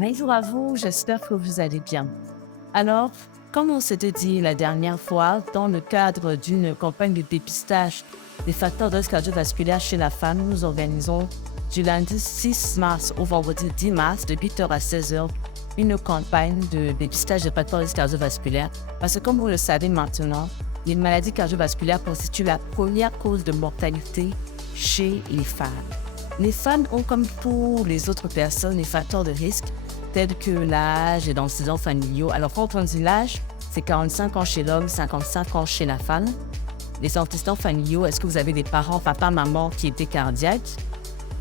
Bonjour à vous, j'espère que vous allez bien. Alors, comme on s'était dit la dernière fois, dans le cadre d'une campagne de dépistage des facteurs de risque cardiovasculaire chez la femme, nous organisons du lundi 6 mars au vendredi 10 mars de 8h à 16h une campagne de dépistage des facteurs de risque cardiovasculaire. Parce que comme vous le savez maintenant, les maladies cardiovasculaires constituent la première cause de mortalité chez les femmes. Les femmes ont, comme pour les autres personnes, des facteurs de risque tels que l'âge et d'antécédents familiaux. Alors, quand on dit l'âge, c'est 45 ans chez l'homme, 55 ans chez la femme. Les antécédents familiaux, est-ce que vous avez des parents, papa, maman, qui étaient cardiaques?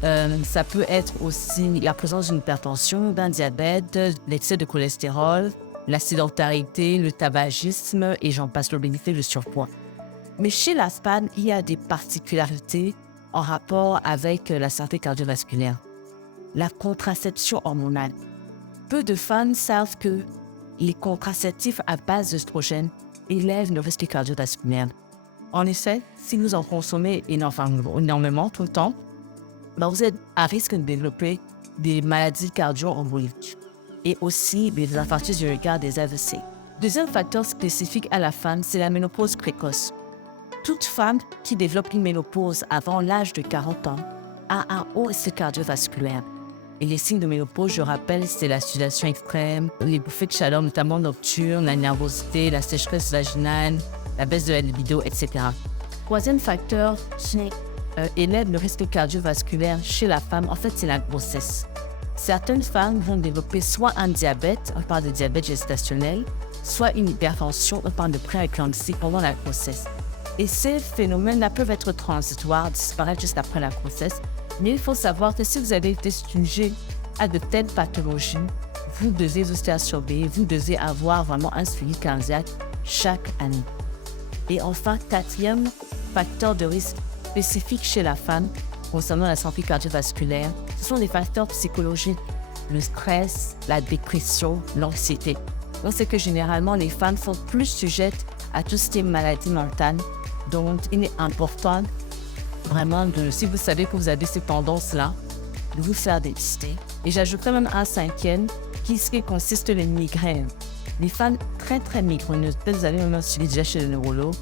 Ça peut être aussi la présence d'une hypertension, d'un diabète, l'excès de cholestérol, la sédentarité, le tabagisme et j'en passe, l'obésité, le surpoids. Mais chez la femme, il y a des particularités en rapport avec la santé cardiovasculaire. La contraception hormonale. Peu de femmes savent que les contraceptifs à base d'œstrogène élèvent le risque cardiovasculaire. En effet, si vous en consommez énormément tout le temps, vous êtes à risque de développer des maladies cardio-emboliques et aussi des infarctus du cœur, des AVC. Deuxième facteur spécifique à la femme, c'est la ménopause précoce. Toute femme qui développe une ménopause avant l'âge de 40 ans a un haut risque cardiovasculaire. Et les signes de ménopause, je rappelle, c'est la sudation extrême, les bouffées de chaleur, notamment nocturnes, la nervosité, la sécheresse vaginale, la baisse de la libido, etc. Troisième facteur qui élève le risque cardiovasculaire chez la femme, en fait, c'est la grossesse. Certaines femmes vont développer soit un diabète, on parle de diabète gestationnel, soit une hypertension, on parle de prééclampsie pendant la grossesse. Et ces phénomènes-là peuvent être transitoires, disparaître juste après la grossesse. Mais il faut savoir que si vous avez été sujet à de telles pathologies, vous devez vous faire surveiller, vous devez avoir vraiment un suivi cardiaque chaque année. Et enfin, quatrième facteur de risque spécifique chez la femme concernant la santé cardiovasculaire, ce sont des facteurs psychologiques, le stress, la dépression, l'anxiété. Donc, c'est que généralement, les femmes sont plus sujettes à tout ce qui est maladie mentale. Donc, il est important vraiment, si vous savez que vous avez ces tendances-là, de vous faire dépister. Et j'ajouterais même un cinquième qui consiste les migraines. Les femmes très migraineuses, peut-être vous avez même un suivi déjà chez le neurologue,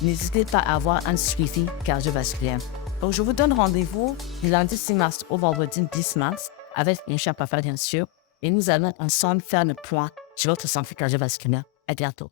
n'hésitez pas à avoir un suivi cardiovasculaire. Donc, je vous donne rendez-vous du lundi 6 mars au vendredi 10 mars avec un cher papa, bien sûr, et nous allons ensemble faire le point sur votre santé cardiovasculaire. À bientôt.